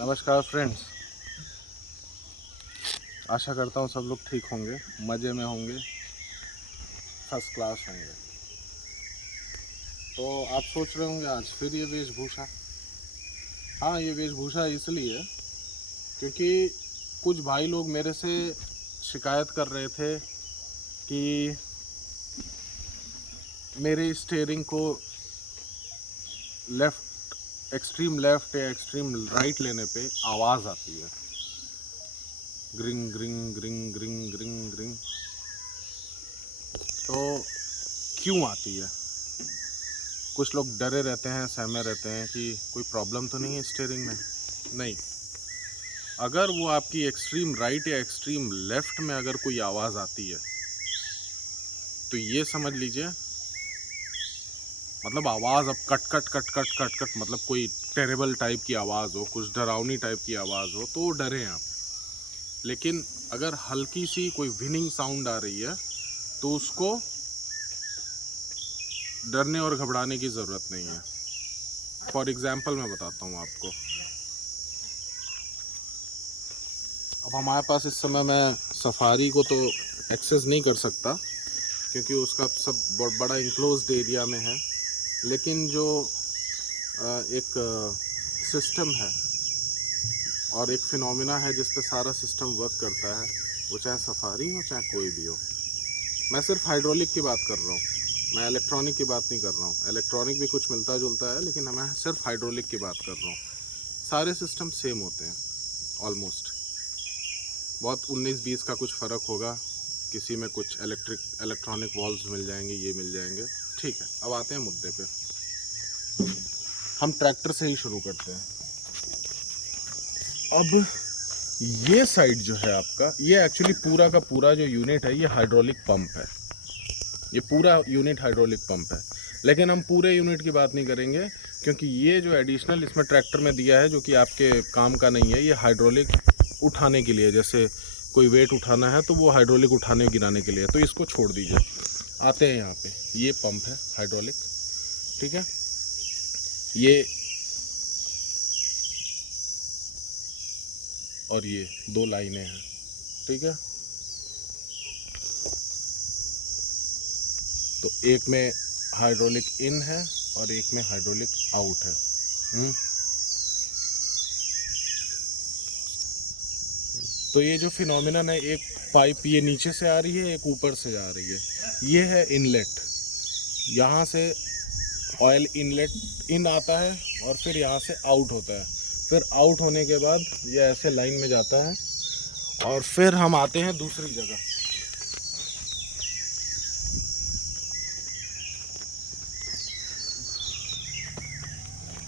नमस्कार फ्रेंड्स, आशा करता हूँ सब लोग ठीक होंगे, मज़े में होंगे, फर्स्ट क्लास होंगे। तो आप सोच रहे होंगे आज फिर ये वेशभूषा। हाँ, ये वेशभूषा इसलिए क्योंकि कुछ भाई लोग मेरे से शिकायत कर रहे थे कि मेरे स्टीयरिंग को एक्सट्रीम लेफ़्ट या एक्सट्रीम राइट लेने पे आवाज़ आती है, ग्रिंग ग्रिंग ग्रिंग ग्रिंग ग्रिंग ग्रिंग। तो क्यों आती है? कुछ लोग डरे रहते हैं, सहमे रहते हैं कि कोई प्रॉब्लम तो नहीं है स्टीयरिंग में। नहीं, अगर वो आपकी एक्सट्रीम राइट या एक्सट्रीम लेफ़्ट में अगर कोई आवाज़ आती है तो ये समझ लीजिए, मतलब आवाज़ अब cut cut cut cut cut cut, मतलब कोई टेरेबल टाइप की आवाज़ हो, कुछ डरावनी टाइप की आवाज़ हो तो डरें आप। लेकिन अगर हल्की सी कोई विनिंग साउंड आ रही है तो उसको डरने और घबराने की ज़रूरत नहीं है। फॉर एग्ज़ाम्पल मैं बताता हूँ आपको। अब हमारे पास इस समय, मैं सफारी को तो एक्सेस नहीं कर सकता क्योंकि उसका सब बहुत बड़ा इंक्लोज्ड एरिया में है, लेकिन जो एक सिस्टम है और एक फिनोमिना है जिस पे सारा सिस्टम वर्क करता है, वो चाहे सफारी हो चाहे कोई भी हो। मैं सिर्फ हाइड्रोलिक की बात कर रहा हूँ, मैं इलेक्ट्रॉनिक की बात नहीं कर रहा हूँ। इलेक्ट्रॉनिक भी कुछ मिलता जुलता है, लेकिन मैं सिर्फ हाइड्रोलिक की बात कर रहा हूँ। सारे सिस्टम सेम होते हैं ऑलमोस्ट। बहुत 19-20 का कुछ फ़र्क होगा, किसी में कुछ इलेक्ट्रॉनिक वॉल्व्स मिल जाएंगे, ये मिल जाएंगे, ठीक है। अब आते हैं मुद्दे पे। हम ट्रैक्टर से ही शुरू करते हैं। अब ये साइड जो है आपका, ये एक्चुअली पूरा का पूरा जो यूनिट है ये हाइड्रोलिक पंप है। ये पूरा यूनिट हाइड्रोलिक पंप है, लेकिन हम पूरे यूनिट की बात नहीं करेंगे क्योंकि ये जो एडिशनल इसमें ट्रैक्टर में दिया है जो कि आपके काम का नहीं है, ये हाइड्रोलिक उठाने के लिए, जैसे कोई वेट उठाना है तो वो हाइड्रोलिक उठाने गिराने के लिए, तो इसको छोड़ दीजिए। आते हैं यहाँ पे, ये पंप है हाइड्रोलिक, ठीक है। ये और ये दो लाइनें हैं, ठीक है। तो एक में हाइड्रोलिक इन है और एक में हाइड्रोलिक आउट है। तो ये जो फिनोमिनन है, एक पाइप ये नीचे से आ रही है, एक ऊपर से आ रही है। ये है इनलेट, यहाँ से ऑयल इनलेट इन आता है और फिर यहाँ से आउट होता है। फिर आउट होने के बाद ये ऐसे लाइन में जाता है और फिर हम आते हैं दूसरी जगह।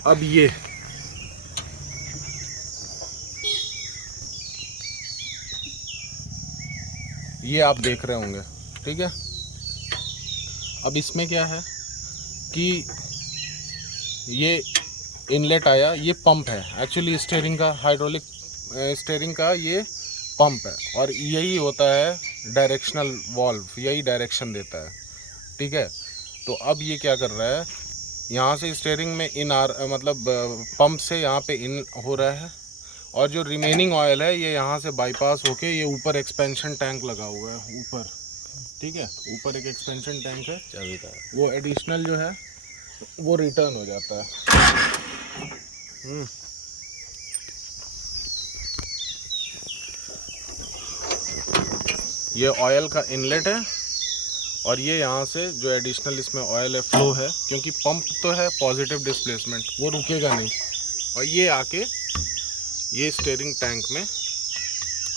अब ये आप देख रहे होंगे, ठीक है। अब इसमें क्या है कि ये इनलेट आया, ये पंप है एक्चुअली स्टीयरिंग का, हाइड्रोलिक स्टीयरिंग का ये पंप है, और यही होता है डायरेक्शनल वॉल्व, यही डायरेक्शन देता है, ठीक है। तो अब ये क्या कर रहा है, यहाँ से स्टीयरिंग में मतलब पंप से यहाँ पे इन हो रहा है, और जो रिमेनिंग ऑयल है ये यहाँ से बाईपास होके ये ऊपर एक्सपेंशन टैंक लगा हुआ है ऊपर, ठीक है। ऊपर एक एक्सपेंशन टैंक है चाबी का, वो एडिशनल जो है वो रिटर्न हो जाता है। ये ऑयल का इनलेट है और ये यहाँ से जो एडिशनल इसमें ऑयल है फ्लो है, क्योंकि पंप तो है पॉजिटिव डिस्प्लेसमेंट, वो रुकेगा नहीं, और ये आके ये स्टीयरिंग टैंक में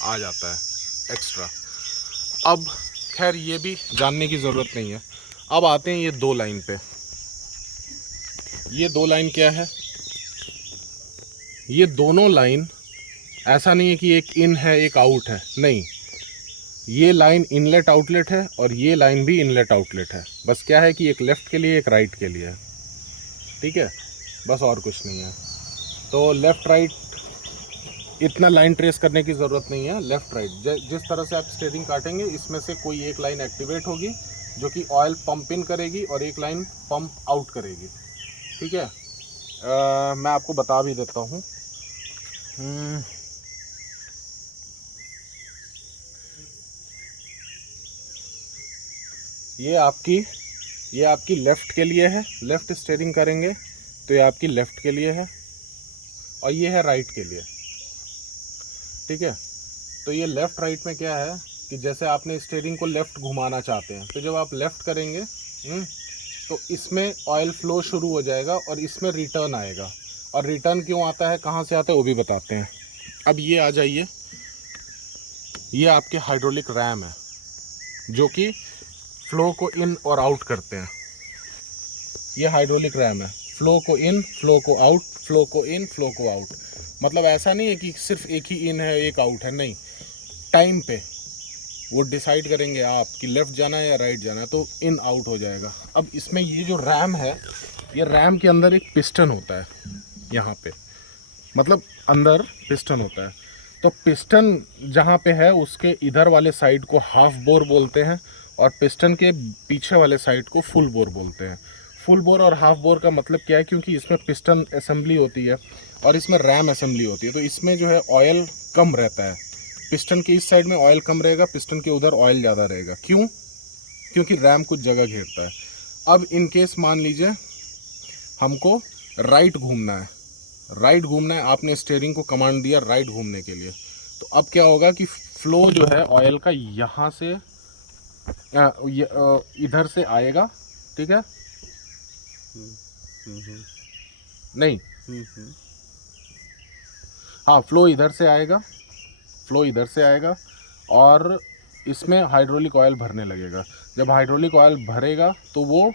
आ जाता है एक्स्ट्रा। अब खैर ये भी जानने की ज़रूरत नहीं है। अब आते हैं ये दो लाइन पे। ये दो लाइन क्या है, ये दोनों लाइन ऐसा नहीं है कि एक इन है एक आउट है, नहीं, ये लाइन इनलेट आउटलेट है और ये लाइन भी इनलेट आउटलेट है। बस क्या है कि एक लेफ़्ट के लिए एक राइट के लिए है, ठीक है, बस और कुछ नहीं है। तो लेफ़्ट राइट इतना लाइन ट्रेस करने की ज़रूरत नहीं है। लेफ़्ट राइट जिस तरह से आप स्टीयरिंग काटेंगे, इसमें से कोई एक लाइन एक्टिवेट होगी जो कि ऑयल पंप इन करेगी और एक लाइन पंप आउट करेगी, ठीक है। मैं आपको बता भी देता हूँ। ये आपकी लेफ़्ट के लिए है, लेफ़्ट स्टीयरिंग करेंगे तो ये आपकी लेफ़्ट के लिए है, और ये है राइट के लिए। ठीक है, तो ये लेफ़्ट राइट में क्या है कि जैसे आपने स्टीयरिंग को लेफ़्ट घुमाना चाहते हैं, तो जब आप लेफ़्ट करेंगे तो इसमें ऑयल फ्लो शुरू हो जाएगा और इसमें रिटर्न आएगा। और रिटर्न क्यों आता है, कहाँ से आता है, वो भी बताते हैं। अब ये आ जाइए, ये आपके हाइड्रोलिक रैम है जो कि फ्लो को इन और आउट करते हैं। ये हाइड्रोलिक रैम है, फ्लो को इन, फ्लो को आउट, फ्लो को इन, फ्लो को आउट। मतलब ऐसा नहीं है कि सिर्फ एक ही इन है एक आउट है, नहीं, टाइम पे वो डिसाइड करेंगे आप कि लेफ़्ट जाना है या राइट जाना है, तो इन आउट हो जाएगा। अब इसमें ये जो रैम है, ये रैम के अंदर एक पिस्टन होता है यहाँ पे, मतलब अंदर पिस्टन होता है। तो पिस्टन जहाँ पे है उसके इधर वाले साइड को हाफ बोर बोलते हैं और पिस्टन के पीछे वाले साइड को फुल बोर बोलते हैं। फुल बोर और हाफ बोर का मतलब क्या है, क्योंकि इसमें पिस्टन असेंबली होती है और इसमें रैम असेंबली होती है, तो इसमें जो है ऑयल कम रहता है। पिस्टन के इस साइड में ऑयल कम रहेगा, पिस्टन के उधर ऑयल ज़्यादा रहेगा। क्यों? क्योंकि रैम कुछ जगह घेरता है। अब इन केस मान लीजिए हमको राइट घूमना है, राइट घूमना है, आपने स्टीयरिंग को कमांड दिया राइट घूमने के लिए, तो अब क्या होगा कि फ्लो जो है ऑयल का यहाँ से इधर से आएगा। ठीक है, नहीं, हाँ, फ्लो इधर से आएगा, फ्लो इधर से आएगा और इसमें हाइड्रोलिक ऑयल भरने लगेगा। जब हाइड्रोलिक ऑयल भरेगा तो वो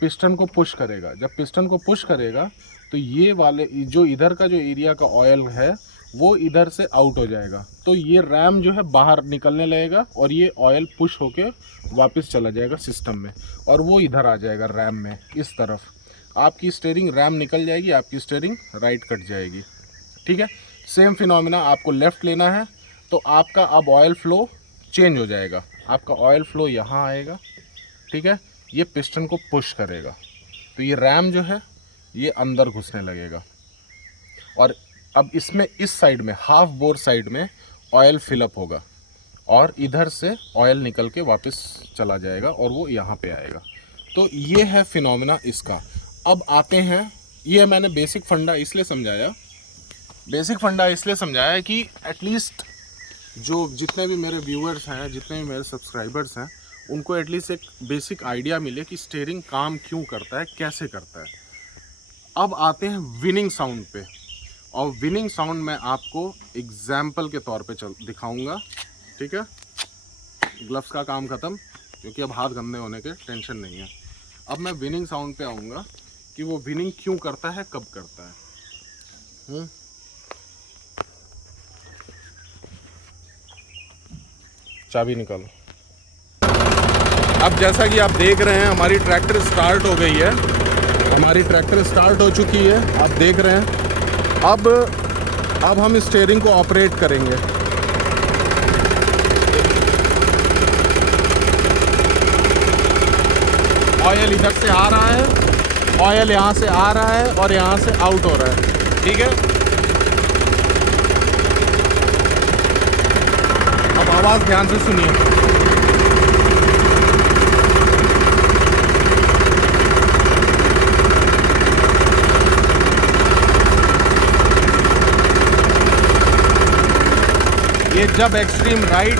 पिस्टन को पुश करेगा। जब पिस्टन को पुश करेगा तो ये वाले जो इधर का जो एरिया का ऑयल है वो इधर से आउट हो जाएगा, तो ये रैम जो है बाहर निकलने लगेगा और ये ऑयल पुश होके वापस चला जाएगा सिस्टम में और वो इधर आ जाएगा रैम में इस तरफ। आपकी स्टीयरिंग, रैम निकल जाएगी, आपकी स्टीयरिंग राइट कट जाएगी। ठीक है, सेम फिनोमिना आपको लेफ़्ट लेना है तो आपका अब ऑयल फ्लो चेंज हो जाएगा। आपका ऑयल फ्लो यहाँ आएगा, ठीक है, ये पिस्टन को पुश करेगा तो ये रैम जो है ये अंदर घुसने लगेगा और अब इसमें इस साइड में हाफ बोर साइड में ऑयल फिलअप होगा और इधर से ऑयल निकल के वापस चला जाएगा और वो यहाँ पे आएगा। तो ये है फिनोमिना इसका। अब आते हैं, ये मैंने बेसिक फंडा इसलिए समझाया कि एटलीस्ट जो जितने भी मेरे व्यूअर्स हैं, जितने भी मेरे सब्सक्राइबर्स हैं, उनको एटलीस्ट एक बेसिक आइडिया मिले कि स्टीयरिंग काम क्यों करता है, कैसे करता है। अब आते हैं विनिंग साउंड पे, और विनिंग साउंड मैं आपको एग्जाम्पल के तौर पे दिखाऊंगा। ठीक है, ग्लव्स का काम ख़त्म क्योंकि अब हाथ गंदे होने के टेंशन नहीं है। अब मैं विनिंग साउंड पे आऊँगा कि वो विनिंग क्यों करता है, कब करता है। चाबी निकालो। अब जैसा कि आप देख रहे हैं हमारी ट्रैक्टर स्टार्ट हो गई है, हमारी ट्रैक्टर स्टार्ट हो चुकी है, आप देख रहे हैं। अब हम स्टीयरिंग को ऑपरेट करेंगे। ऑयल इधर से आ रहा है, ऑयल यहाँ से आ रहा है और यहाँ से आउट हो रहा है। ठीक है, अब आवाज़ ध्यान से सुनिए। ये जब एक्सट्रीम राइट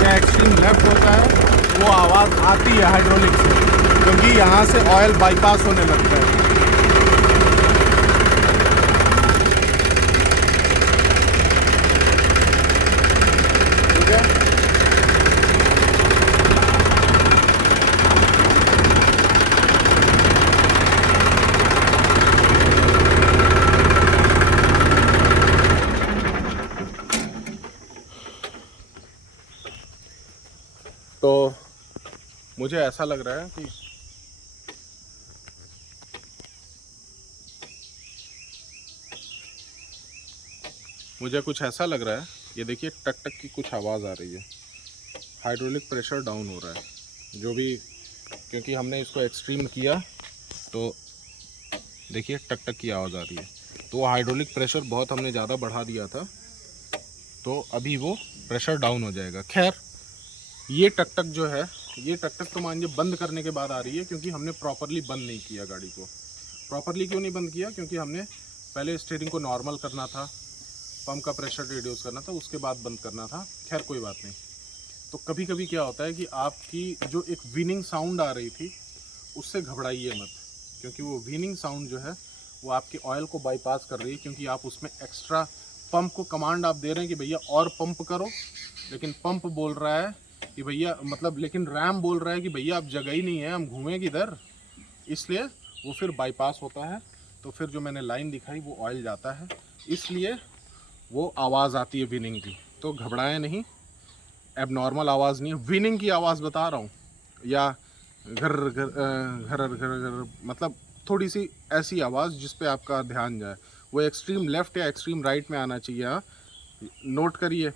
या एक्सट्रीम लेफ्ट होता है वो आवाज़ आती है हाइड्रोलिक से, क्योंकि यहाँ से ऑयल बाईपास होने लगता है। ठीक है, तो मुझे ऐसा लग रहा है कि ये देखिए टक टक की कुछ आवाज़ आ रही है, हाइड्रोलिक प्रेशर डाउन हो रहा है जो भी, क्योंकि हमने इसको एक्सट्रीम किया तो देखिए टक टक की आवाज़ आ रही है। तो हाइड्रोलिक प्रेशर बहुत हमने ज़्यादा बढ़ा दिया था, तो अभी वो प्रेशर डाउन हो जाएगा। खैर, ये टक टक जो है, ये टक टक तो मानिए बंद करने के बाद आ रही है, क्योंकि हमने प्रॉपरली बंद नहीं किया गाड़ी को। प्रॉपरली क्यों नहीं बंद किया? क्योंकि हमने पहले स्टीयरिंग को नॉर्मल करना था, पंप का प्रेशर रिड्यूस करना था, उसके बाद बंद करना था। खैर कोई बात नहीं। तो कभी कभी क्या होता है कि आपकी जो एक विनिंग साउंड आ रही थी उससे घबराइए मत, क्योंकि वो विनिंग साउंड जो है वो आपके ऑयल को बाईपास कर रही है, क्योंकि आप उसमें एक्स्ट्रा पंप को कमांड आप दे रहे हैं कि भैया और पंप करो, लेकिन पंप बोल रहा है कि भैया मतलब, लेकिन रैम बोल रहा है कि भैया अब जगह ही नहीं है, हम घूमें किधर, इसलिए वो फिर बाईपास होता है। तो फिर जो मैंने लाइन दिखाई वो ऑयल जाता है, इसलिए वो आवाज़ आती है विनिंग की। तो घबराएं नहीं, एबनॉर्मल आवाज़ नहीं है, विनिंग की आवाज़ बता रहा हूँ, या घर घर घर घर घर, मतलब थोड़ी सी ऐसी आवाज़ जिस पे आपका ध्यान जाए। वो एक्सट्रीम लेफ़्ट या एक्सट्रीम राइट में आना चाहिए। हाँ, नोट करिए,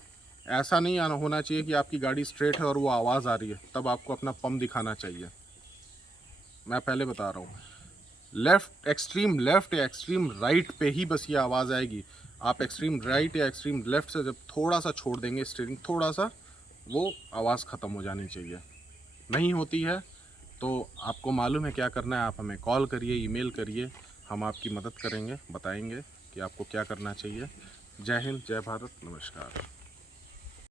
ऐसा नहीं आना होना चाहिए कि आपकी गाड़ी स्ट्रेट है और वो आवाज़ आ रही है, तब आपको अपना पंप दिखाना चाहिए। मैं पहले बता रहा हूँ, लेफ़्ट, एक्सट्रीम लेफ़्ट या एक्सट्रीम राइट पे ही बस ये आवाज़ आएगी। आप एक्सट्रीम राइट या एक्सट्रीम लेफ़्ट से जब थोड़ा सा छोड़ देंगे स्टीयरिंग, थोड़ा सा, वो आवाज़ ख़त्म हो जानी चाहिए। नहीं होती है तो आपको मालूम है क्या करना है, आप हमें कॉल करिए, ईमेल करिए, हम आपकी मदद करेंगे, बताएंगे कि आपको क्या करना चाहिए। जय हिंद, जय भारत, नमस्कार।